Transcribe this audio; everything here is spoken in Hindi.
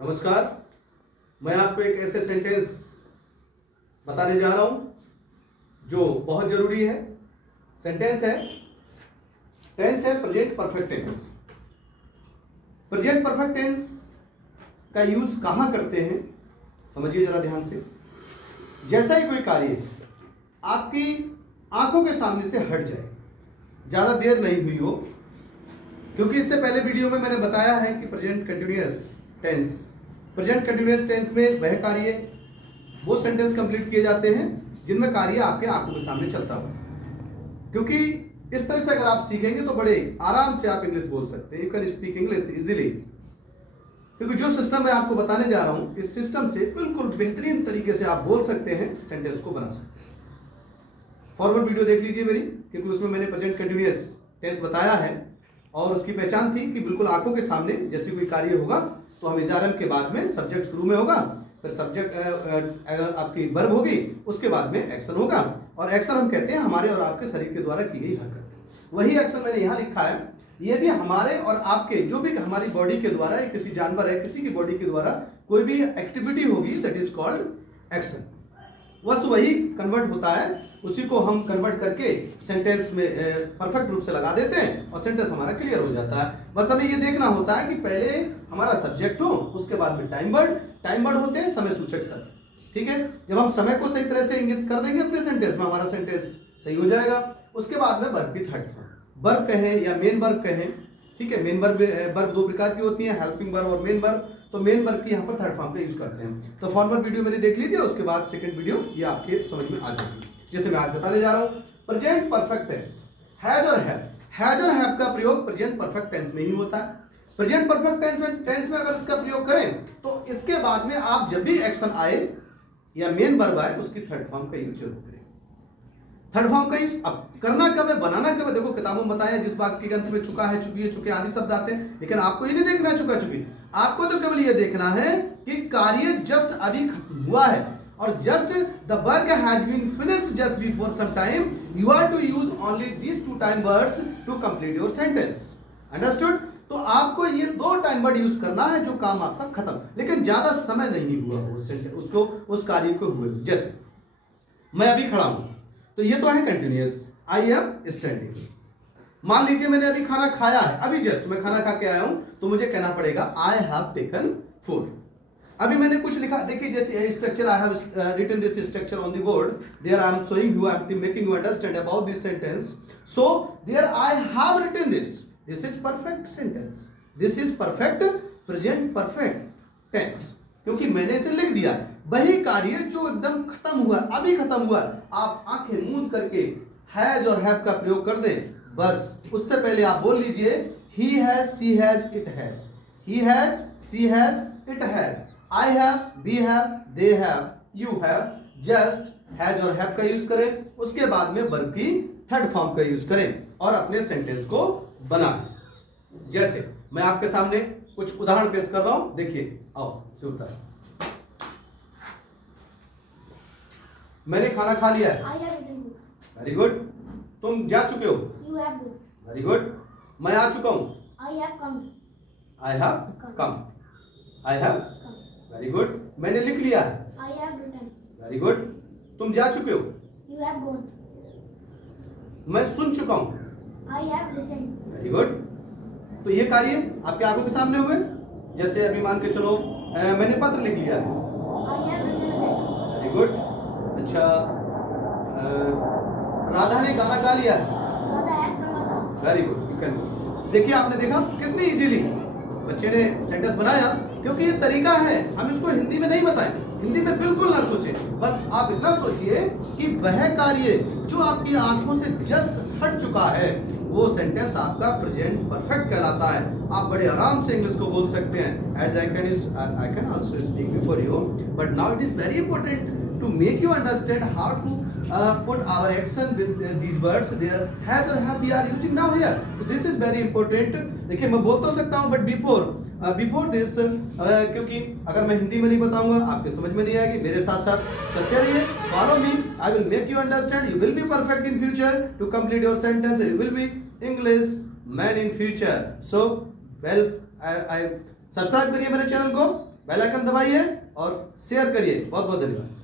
नमस्कार। मैं आपको एक ऐसे सेंटेंस बताने जा रहा हूं जो बहुत जरूरी है। टेंस है present perfect tense. Present perfect tense का यूज कहां करते हैं समझिए जरा ध्यान से। जैसा ही कोई कार्य आपकी आंखों के सामने से हट जाए, ज्यादा देर नहीं हुई हो, क्योंकि इससे पहले वीडियो में मैंने बताया है कि प्रेजेंट कंटिन्यूअस टेंस में वह कार्य, वो सेंटेंस कंप्लीट किए जाते हैं जिनमें कार्य आपके आंखों के सामने चलता हो। क्योंकि इस तरह से अगर आप सीखेंगे तो बड़े आराम से आप इंग्लिश बोल सकते हैं। You can speak English easily. क्योंकि जो सिस्टम मैं आपको बताने जा रहा हूं, इस सिस्टम से बिल्कुल बेहतरीन तरीके से आप बोल सकते हैं, सेंटेंस को बना सकते हैं। फॉरवर्ड वीडियो देख लीजिए मेरी, क्योंकि उसमें मैंने प्रेजेंट कंटिन्यूअस टेंस बताया है और उसकी पहचान थी कि बिल्कुल आंखों के सामने जैसे कोई कार्य होगा तो हम इजारम के बाद में सब्जेक्ट शुरू में होगा, फिर सब्जेक्ट आपकी वर्ब होगी, उसके बाद में एक्शन होगा। और एक्शन हम कहते हैं हमारे और आपके शरीर के द्वारा की गई हरकत। वही एक्शन मैंने यहाँ लिखा है, ये भी हमारे और आपके जो भी हमारी बॉडी के द्वारा, किसी जानवर है किसी की बॉडी के द्वारा कोई भी एक्टिविटी होगी, दैट इज कॉल्ड एक्शन। वस्तु वही कन्वर्ट होता है, उसी को हम कन्वर्ट करके सेंटेंस में परफेक्ट रूप से लगा देते हैं और सेंटेंस हमारा क्लियर हो जाता है। बस हमें ये देखना होता है कि पहले हमारा सब्जेक्ट हो, उसके बाद में टाइम वर्ड होते हैं समय सूचक शब्द। ठीक है, जब हम समय को सही तरह से इंगित कर देंगे अपने सेंटेंस में, हमारा सेंटेंस सही हो जाएगा। उसके बाद में वर्ब की थर्ड फॉर्म, वर्ब कहें या मेन वर्ब कहें। ठीक है, मेन वर्ब दो प्रकार की होती है, हेल्पिंग वर्ब और मेन वर्ब। तो मेन वर्ब की यहाँ पर थर्ड फॉर्म का यूज करते हैं। तो फॉरवर्ड वीडियो मेरी देख लीजिए, उसके बाद सेकंड वीडियो ये आपके समझ में आ जाएगी। जैसे मैं आज बताने जा रहा हूं, प्रेजेंट परफेक्ट टेंस हैज और हैव का प्रयोग प्रेजेंट परफेक्ट टेंस में ही होता है। प्रेजेंट परफेक्ट टेंस में अगर इसका प्रयोग करें तो इसके बाद में आप जब भी एक्शन आए या मेन वर्ब आए, उसकी थर्ड फॉर्म का यूज जरूर करें। थर्ड फॉर्म का यूज अब करना कब है, बनाना कब है। देखो किताबों में बताया जिस वाक्य के अंत में चुका है, चुकी है, चुके आदि शब्द आते हैं, लेकिन आपको ये नहीं देखना चुका चुकी। आपको तो केवल ये देखना है कि कार्य जस्ट अभी खत्म हुआ है और just the work has been finished just before some time. You are to use only these two time words to complete your sentence. Understood? तो आपको ये दो टाइम वर्ड यूज करना है जो काम आपका खत्म, लेकिन ज्यादा समय नहीं हुआ हो उसको, उस कार्य को हुए। जैसे मैं अभी खड़ा हूं तो ये तो है कंटिन्यूअस, आई एम स्टैंडिंग। मान लीजिए मैंने अभी खाना खाया है, अभी जस्ट मैं खाना खा के आया हूं, तो मुझे कहना पड़ेगा आई हैव टेकन फूड। अभी मैंने कुछ लिखा, देखिए जैसे structure, I have written this structure on the board, there I am showing you, I am making you understand about this sentence. So there I have written this is perfect sentence, this is perfect present perfect tense, क्योंकि मैंने इसे लिख दिया। वही कार्य जो एकदम खत्म हुआ, अभी खत्म हुआ, आप आंखें मूंद करके हैज और हैव का प्रयोग कर दें। बस उससे पहले आप बोल लीजिए he has, she has, it has, he has, she has, it has, I have, we have, they have, you have, just, has और have का यूज करें। उसके बाद में वर्ब की थर्ड फॉर्म का यूज करें और अपने सेंटेंस को बनाएं। जैसे मैं आपके सामने कुछ उदाहरण पेश कर रहा हूं, देखिए, आओ से उतर। मैंने खाना खा लिया है, वेरी गुड। तुम जा चुके हो, वेरी गुड। मैं आ चुका हूं, I have come, very good. मैंने लिख लिया है, I have written, very good. तुम जा चुके हो, You have gone, मैं सुन चुका हूं, I have listened, very good. तो ये कार्य आपके आंखों के सामने हुए। जैसे अभी मान के चलो मैंने पत्र लिख लिया है, I have written a letter, very good. अच्छा, राधा ने गाना गा लिया है, Radha has sung a song, very good. You can, देखिए आपने देखा कितनी इजीली बच्चे ने सेंटेंस बनाया, क्योंकि ये तरीका है। हम इसको हिंदी में नहीं बताएं, हिंदी में बिल्कुल ना सोचें, बस आप इतना सोचिए कि वह कार्य जो आपकी आंखों से जस्ट हट चुका है, वो सेंटेंस आपका प्रेजेंट परफेक्ट कहलाता है। आप बड़े आराम से इंग्लिश को बोल सकते हैं। As I can also speak before you, but now it is very important to make you understand how to put our action with these words. There has or have we are using now here, so this is very important. देखिए मैं बोल तो सकता हूँ, but before this, क्योंकि अगर मैं हिंदी में नहीं बताऊंगा आपके समझ में नहीं आएगी। मेरे साथ साथ चलते रहिए, follow me, I will make you understand. You will be perfect in future to complete your sentence. You will be English man in future. So well, I subscribe करिए मेरे चैनल को, बेल आइकन दबाइए और शेयर करिए। बहुत बहुत धन्यवाद।